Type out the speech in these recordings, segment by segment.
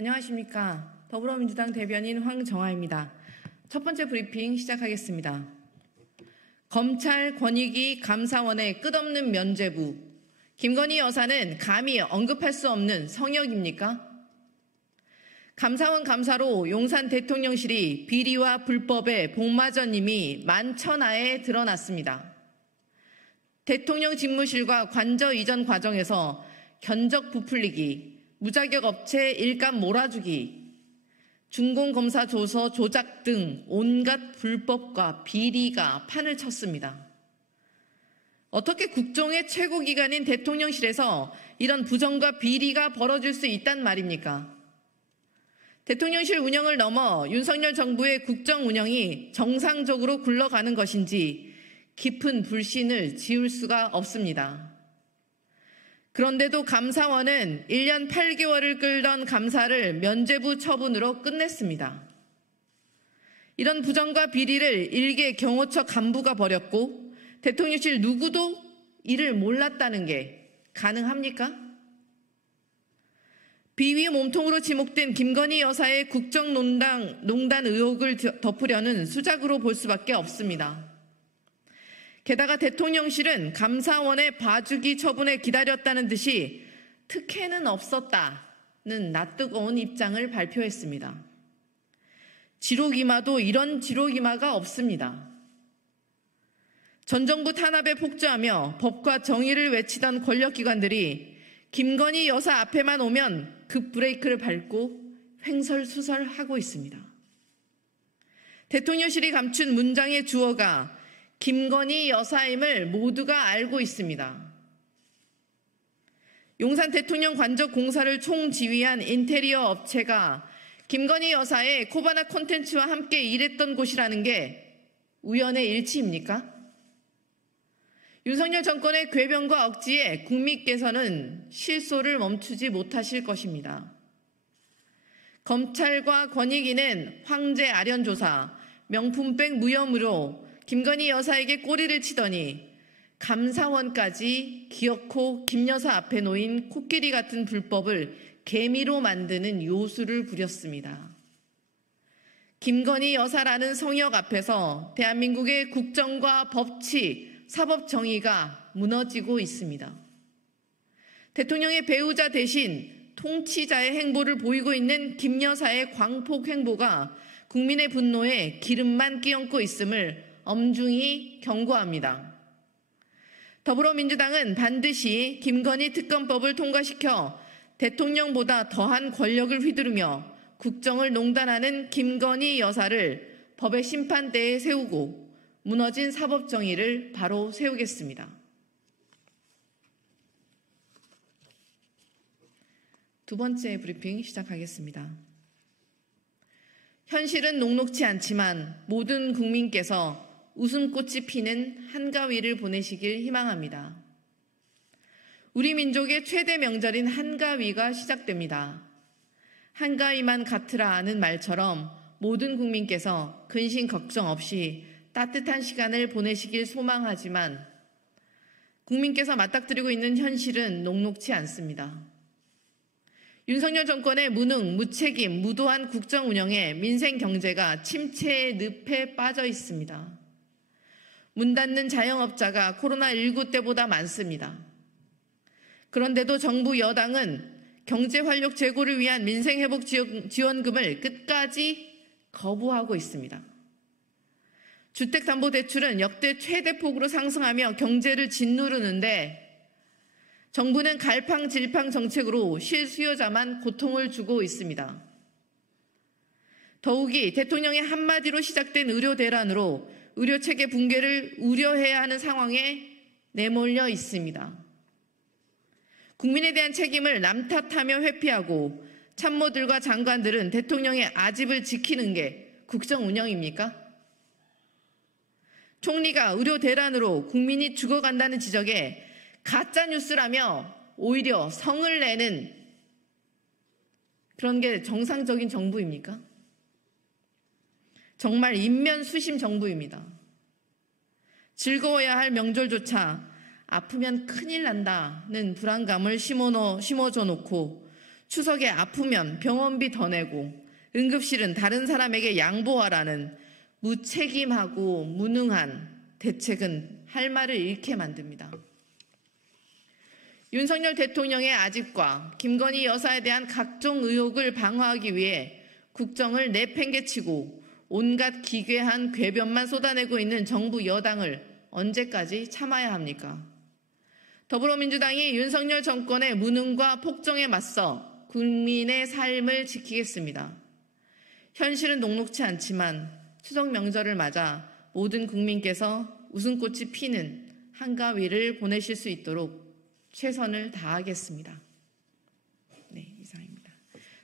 안녕하십니까. 더불어민주당 대변인 황정아입니다. 첫 번째 브리핑 시작하겠습니다. 검찰 권익위 감사원의 끝없는 면죄부. 김건희 여사는 감히 언급할 수 없는 성역입니까? 감사원 감사로 용산 대통령실이 비리와 불법의 복마전임이 만천하에 드러났습니다. 대통령 집무실과 관저 이전 과정에서 견적 부풀리기, 무자격 업체 일감 몰아주기, 준공검사 조서 조작 등 온갖 불법과 비리가 판을 쳤습니다. 어떻게 국정의 최고기관인 대통령실에서 이런 부정과 비리가 벌어질 수 있단 말입니까? 대통령실 운영을 넘어 윤석열 정부의 국정 운영이 정상적으로 굴러가는 것인지 깊은 불신을 지울 수가 없습니다. 그런데도 감사원은 1년 8개월을 끌던 감사를 면죄부 처분으로 끝냈습니다. 이런 부정과 비리를 일개 경호처 간부가 벌였고 대통령실 누구도 이를 몰랐다는 게 가능합니까? 비위 몸통으로 지목된 김건희 여사의 국정농단 의혹을 덮으려는 수작으로 볼 수밖에 없습니다. 게다가 대통령실은 감사원의 봐주기 처분에 기다렸다는 듯이 특혜는 없었다는 낯뜨거운 입장을 발표했습니다. 지록이마도 이런 지록이마가 없습니다. 전 정부 탄압에 폭주하며 법과 정의를 외치던 권력기관들이 김건희 여사 앞에만 오면 급브레이크를 밟고 횡설수설하고 있습니다. 대통령실이 감춘 문장의 주어가 김건희 여사임을 모두가 알고 있습니다. 용산 대통령 관저 공사를 총지휘한 인테리어 업체가 김건희 여사의 코바나 콘텐츠와 함께 일했던 곳이라는 게 우연의 일치입니까? 윤석열 정권의 궤변과 억지에 국민께서는 실소를 멈추지 못하실 것입니다. 검찰과 권익위는 황제 아련조사, 명품백 무혐의로 김건희 여사에게 꼬리를 치더니 감사원까지 기어코 김 여사 앞에 놓인 코끼리 같은 불법을 개미로 만드는 요술을 부렸습니다. 김건희 여사라는 성역 앞에서 대한민국의 국정과 법치, 사법 정의가 무너지고 있습니다. 대통령의 배우자 대신 통치자의 행보를 보이고 있는 김 여사의 광폭 행보가 국민의 분노에 기름만 끼얹고 있음을 엄중히 경고합니다. 더불어민주당은 반드시 김건희 특검법을 통과시켜 대통령보다 더한 권력을 휘두르며 국정을 농단하는 김건희 여사를 법의 심판대에 세우고 무너진 사법정의를 바로 세우겠습니다. 두 번째 브리핑 시작하겠습니다. 현실은 녹록지 않지만 모든 국민께서 웃음꽃이 피는 한가위를 보내시길 희망합니다. 우리 민족의 최대 명절인 한가위가 시작됩니다. 한가위만 같으라는 말처럼 모든 국민께서 근심 걱정 없이 따뜻한 시간을 보내시길 소망하지만 국민께서 맞닥뜨리고 있는 현실은 녹록지 않습니다. 윤석열 정권의 무능, 무책임, 무도한 국정 운영에 민생 경제가 침체의 늪에 빠져 있습니다. 문 닫는 자영업자가 코로나19 때보다 많습니다. 그런데도 정부 여당은 경제활력 제고를 위한 민생회복 지원금을 끝까지 거부하고 있습니다. 주택담보대출은 역대 최대폭으로 상승하며 경제를 짓누르는데 정부는 갈팡질팡 정책으로 실수요자만 고통을 주고 있습니다. 더욱이 대통령의 한마디로 시작된 의료 대란으로 의료체계 붕괴를 우려해야 하는 상황에 내몰려 있습니다. 국민에 대한 책임을 남 탓하며 회피하고 참모들과 장관들은 대통령의 아집을 지키는 게 국정 운영입니까? 총리가 의료 대란으로 국민이 죽어간다는 지적에 가짜뉴스라며 오히려 성을 내는 그런 게 정상적인 정부입니까? 정말 인면수심 정부입니다. 즐거워야 할 명절조차 아프면 큰일 난다는 불안감을 심어줘 놓고 추석에 아프면 병원비 더 내고 응급실은 다른 사람에게 양보하라는 무책임하고 무능한 대책은 할 말을 잃게 만듭니다. 윤석열 대통령의 아집과 김건희 여사에 대한 각종 의혹을 방어하기 위해 국정을 내팽개치고 온갖 기괴한 궤변만 쏟아내고 있는 정부 여당을 언제까지 참아야 합니까? 더불어민주당이 윤석열 정권의 무능과 폭정에 맞서 국민의 삶을 지키겠습니다. 현실은 녹록치 않지만 추석 명절을 맞아 모든 국민께서 웃음꽃이 피는 한가위를 보내실 수 있도록 최선을 다하겠습니다. 네, 이상입니다.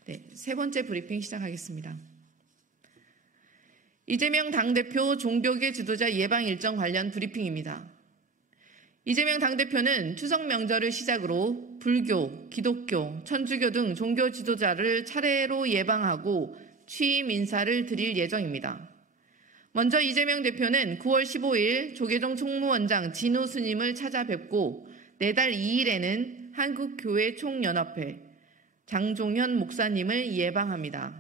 네, 세 번째 브리핑 시작하겠습니다. 이재명 당대표 종교계 지도자 예방 일정 관련 브리핑입니다. 이재명 당대표는 추석 명절을 시작으로 불교, 기독교, 천주교 등 종교 지도자를 차례로 예방하고 취임 인사를 드릴 예정입니다. 먼저 이재명 대표는 9월 15일 조계종 총무원장 진호 스님을 찾아뵙고 내달 2일에는 한국교회총연합회 장종현 목사님을 예방합니다.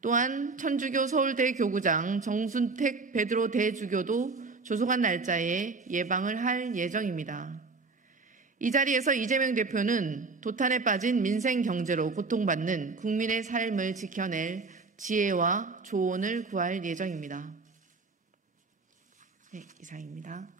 또한 천주교 서울대 교구장 정순택 베드로 대주교도 조속한 날짜에 예방을 할 예정입니다. 이 자리에서 이재명 대표는 도탄에 빠진 민생 경제로 고통받는 국민의 삶을 지켜낼 지혜와 조언을 구할 예정입니다. 네, 이상입니다.